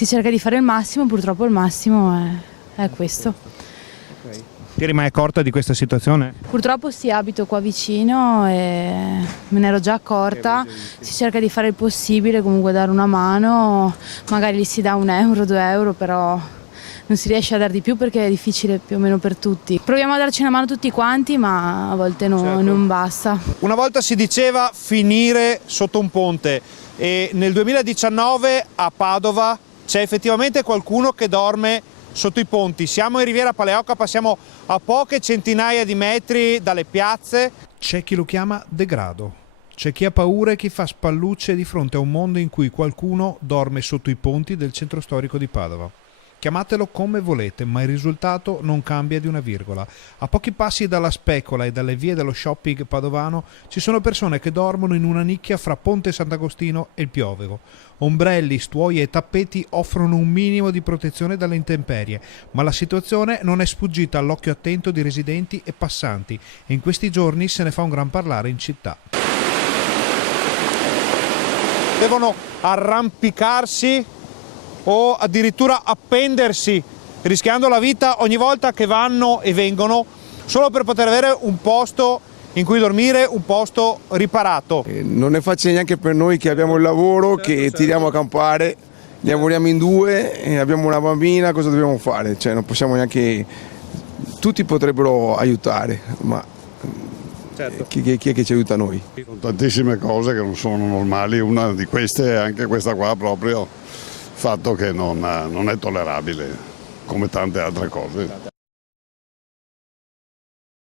si cerca di fare il massimo, purtroppo il massimo è questo. Ti eri mai accorta di questa situazione? Purtroppo sì, abito qua vicino e me ne ero già accorta, si cerca di fare il possibile, comunque dare una mano, magari gli si dà 1 euro, 2 euro, però non si riesce a dar di più perché è difficile più o meno per tutti. Proviamo a darci una mano tutti quanti, ma a volte non basta. Una volta si diceva finire sotto un ponte e nel 2019 a Padova c'è effettivamente qualcuno che dorme sotto i ponti. Siamo in Riviera Paleocca, passiamo a poche centinaia di metri dalle piazze. C'è chi lo chiama degrado, c'è chi ha paura e chi fa spallucce di fronte a un mondo in cui qualcuno dorme sotto i ponti del centro storico di Padova. Chiamatelo come volete, ma il risultato non cambia di una virgola. A pochi passi dalla Specola e dalle vie dello shopping padovano ci sono persone che dormono in una nicchia fra Ponte Sant'Agostino e il Piovego. Ombrelli, stuoie e tappeti offrono un minimo di protezione dalle intemperie, ma la situazione non è sfuggita all'occhio attento di residenti e passanti e in questi giorni se ne fa un gran parlare in città. Devono arrampicarsi o addirittura appendersi, rischiando la vita ogni volta che vanno e vengono, solo per poter avere un posto in cui dormire, un posto riparato. Non è facile neanche per noi che abbiamo il lavoro, che tiriamo a campare, lavoriamo in 2 e abbiamo una bambina, cosa dobbiamo fare? Cioè, non possiamo neanche... Tutti potrebbero aiutare, ma Certo. chi è che ci aiuta noi? Sono tantissime cose che non sono normali, una di queste è anche questa qua proprio, il fatto che non è tollerabile, come tante altre cose.